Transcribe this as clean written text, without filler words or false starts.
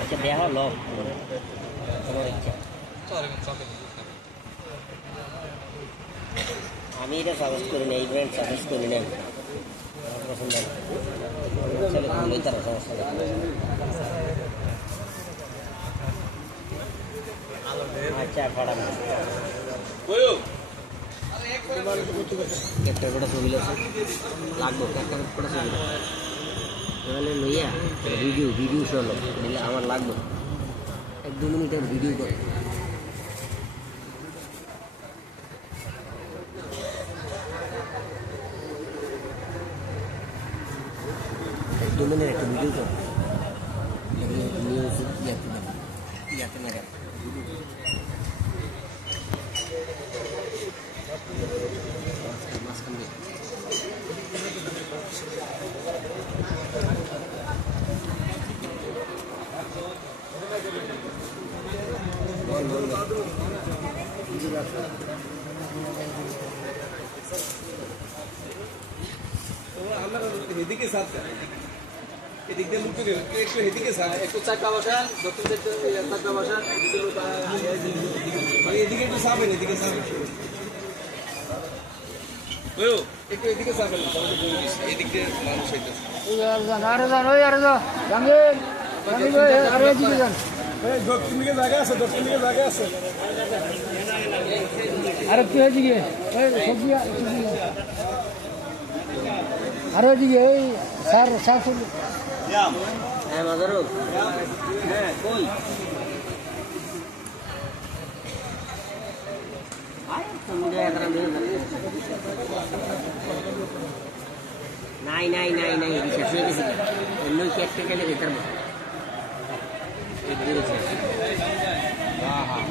আচ্ছা দেয়া হলো তোমার ইচ্ছা। আমি এটা সাজেস্ট করি না, এই ব্র্যান্ড সাজেস্ট করি না, আমার পছন্দ না। ছেলে খুললেই তারা সমস্যা নেই। আচ্ছা ফাড়াম একটা করে ছবি লাগবো, একটা করে ছবি তাহলে লইয়া ভিডিও শোনো নিলে আমার লাগবে 1-2 মিনিটের ভিডিও করে। दो मिनट एक वीडियो को न्यूज़ याते मेरे मास्क में हेदी के साथ এদিক দিয়ে লুকিয়ে দিও, একটু এদিকে স্যার, একটু চাকা বসান, দক্ষিণ দিকে চাকা বসান, এদিকে একটু সাবেন, এদিকে সাবেন, ওই একটু এদিকে সাবেন, এদিক দিয়ে মানুষ হইতেছে। দক্ষিণ দিকে জায়গা আছে, দক্ষিণ দিকে জায়গা আছে। আর কি হয়েছে গিয়ে সবজি আর ওইদিকে এই সার সার হ্যাঁ মাদারুল হ্যাঁ কই নাই নাই নাই নাই শেষ হয়ে গেছে, অন্য কেকটা কেটে দিতে পারবো। হ্যাঁ হ্যাঁ